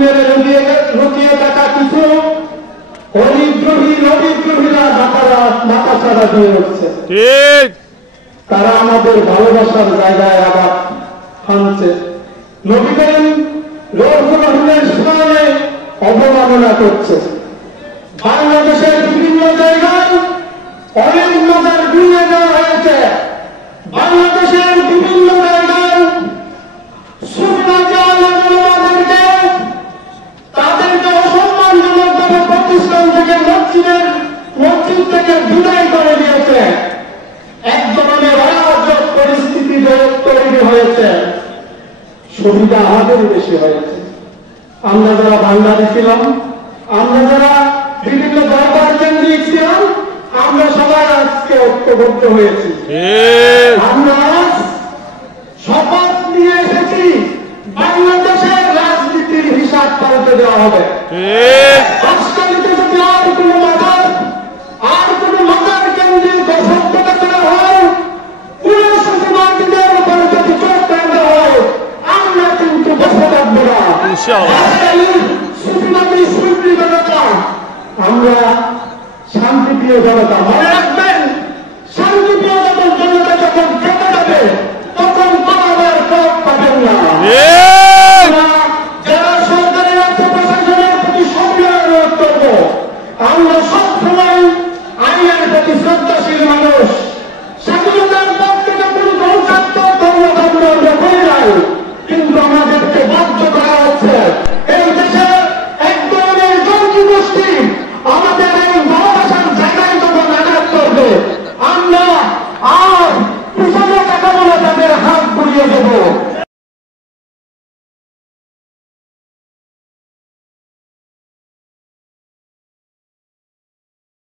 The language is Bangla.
মেরে লুকিয়ে থাকা কিছু অনিদ্রোহী নবীদ্রোহীরা মাথা ছাড়া দিয়ে উঠছে। ঠিক, তারা আমাদের ভালোবাসার জায়গায় আবার হানছে। নবী করিম রসুলের সামনে অবমাননা করছে। বাংলাদেশের বিভিন্ন জায়গায় অনেক মজার ঘুরিয়ে দেওয়া হয়েছে। বাংলাদেশের বিভিন্ন জায়গায় তাদেরকে অসম্মানজনকভাবে প্রতিষ্ঠান থেকে মসজিদ থেকে বিদায় করে দিয়েছে। এক ধরনের অরাজক পরিস্থিতি তৈরি হয়েছে। সুবিধা আমাদের বেশি হয়েছে। আমরা যারা বাঙালি ছিলাম, আমরা যারা বিভিন্ন দরবার কেন্দ্রিক ছিলাম, আমরা সবাই আজকে ঐক্যবদ্ধ হয়েছি। আমরা শপথ নিয়ে এসেছি বাংলাদেশের রাজনীতির হিসাব পাল্টে দেওয়া হবে। রাজনীতিতে যদি আর কোনো মাদার কেন্দ্রিক সভ্যতা করা হয়, কোন শিশুমার্গীদের উপরে যদি চোখ টানা হয়, আমরা কিন্তু বসে থাকবো না। আমরা শান্তিপ্রিয় জনতা, মনে রাখবেন, শান্তিপ্রিয় জনতা যখন কেটে যাবে তখন পালাবার পথ পাবেন না।